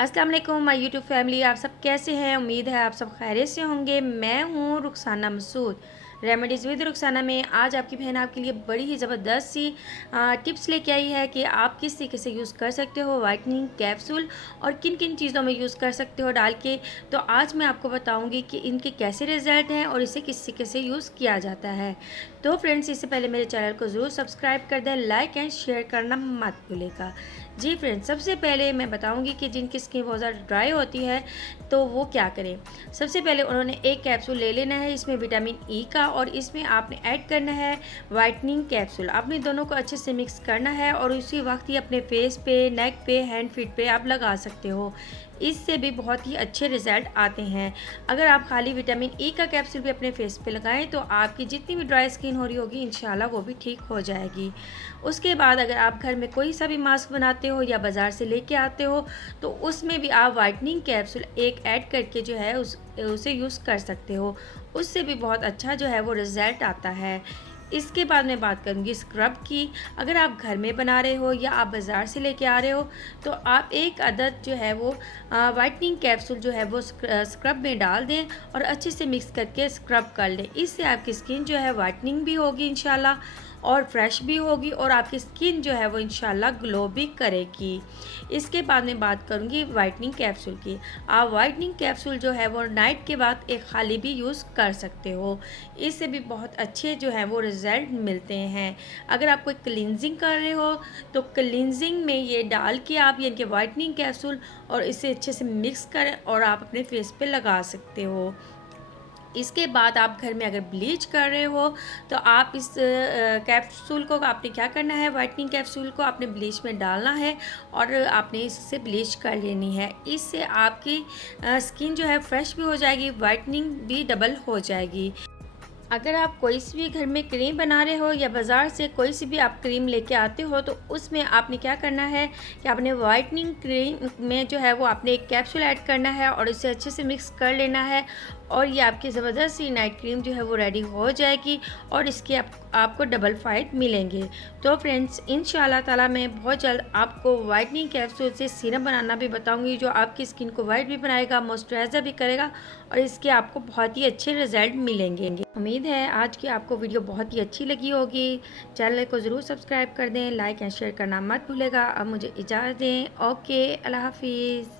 अस्सलाम वालेकुम my YouTube family. आप सब कैसे हैं? उम्मीद है आप सब खैरियत से होंगे। मैं हूँ रुखसाना मसूद, रेमेडीज़ विद रुखसाना में। आज आपकी बहन आपके लिए बड़ी ही ज़बरदस्त सी टिप्स लेके आई है कि आप किस तरीके से यूज़ कर सकते हो वाइटनिंग कैप्सूल और किन किन चीज़ों में यूज़ कर सकते हो डाल के। तो आज मैं आपको बताऊँगी कि इनके कैसे रिज़ल्ट हैं और इसे किस तरीके से यूज़ किया जाता है। तो फ्रेंड्स, इससे पहले मेरे चैनल को ज़रूर सब्सक्राइब कर दें, लाइक एंड शेयर करना मत भूलिएगा। जी फ्रेंड्स, सबसे पहले मैं बताऊंगी कि जिनकी स्किन बहुत ज़्यादा ड्राई होती है तो वो क्या करें। सबसे पहले उन्होंने एक कैप्सूल ले लेना है, इसमें विटामिन ई का, और इसमें आपने ऐड करना है वाइटनिंग कैप्सूल। आपने दोनों को अच्छे से मिक्स करना है और उसी वक्त ही अपने फेस पे, नेक पे, हैंड फीट पे आप लगा सकते हो। इससे भी बहुत ही अच्छे रिजल्ट आते हैं। अगर आप खाली विटामिन ई का कैप्सूल भी अपने फेस पे लगाएं तो आपकी जितनी भी ड्राई स्किन हो रही होगी इंशाल्लाह वो भी ठीक हो जाएगी। उसके बाद अगर आप घर में कोई सा भी मास्क बनाते हो या बाज़ार से लेके आते हो तो उसमें भी आप वाइटनिंग कैप्सूल एक ऐड करके जो है उसे यूज़ कर सकते हो। उससे भी बहुत अच्छा जो है वो रिज़ल्ट आता है। इसके बाद मैं बात करूँगी स्क्रब की। अगर आप घर में बना रहे हो या आप बाज़ार से लेके आ रहे हो तो आप एक अदद जो है वो वाइटनिंग कैप्सूल जो है वो स्क्रब में डाल दें और अच्छे से मिक्स करके स्क्रब कर लें। इससे आपकी स्किन जो है वाइटनिंग भी होगी इंशाल्लाह और फ्रेश भी होगी और आपकी स्किन जो है वो इंशाल्लाह ग्लो भी करेगी। इसके बाद मैं बात करूँगी वाइटनिंग कैप्सूल की। आप वाइटनिंग कैप्सूल जो है वो नाइट के बाद एक खाली भी यूज़ कर सकते हो। इससे भी बहुत अच्छे जो है वो रिज़ल्ट मिलते हैं। अगर आप कोई क्लींजिंग कर रहे हो तो क्लींजिंग में ये डाल के आप यानी कि वाइटनिंग कैप्सूल और इसे अच्छे से मिक्स करें और आप अपने फेस पे लगा सकते हो। इसके बाद आप घर में अगर ब्लीच कर रहे हो तो आप इस कैप्सूल को आपने क्या करना है, वाइटनिंग कैप्सूल को आपने ब्लीच में डालना है और आपने इससे ब्लीच कर लेनी है। इससे आपकी स्किन जो है फ्रेश भी हो जाएगी, वाइटनिंग भी डबल हो जाएगी। अगर आप कोई सी भी घर में क्रीम बना रहे हो या बाज़ार से कोई सी भी आप क्रीम लेके आते हो तो उसमें आपने क्या करना है कि आपने वाइटनिंग क्रीम में जो है वो आपने एक कैप्सूल ऐड करना है और इसे अच्छे से मिक्स कर लेना है और ये आपकी ज़बरदस्त सी नाइट क्रीम जो है वो रेडी हो जाएगी और इसके आपको डबल फ़ायदे मिलेंगे। तो फ्रेंड्स, इंशाल्लाह ताला मैं बहुत जल्द आपको वाइटनिंग कैप्सूल से सीरम बनाना भी बताऊंगी जो आपकी स्किन को वाइट भी बनाएगा, मॉइस्चराइज़र भी करेगा और इसके आपको बहुत ही अच्छे रिजल्ट मिलेंगे। उम्मीद है आज की आपको वीडियो बहुत ही अच्छी लगी होगी। चैनल को ज़रूर सब्सक्राइब कर दें, लाइक एंड शेयर करना मत भूलेगा। अब मुझे इजाज़त दें। ओके, अल्लाह हाफिज़।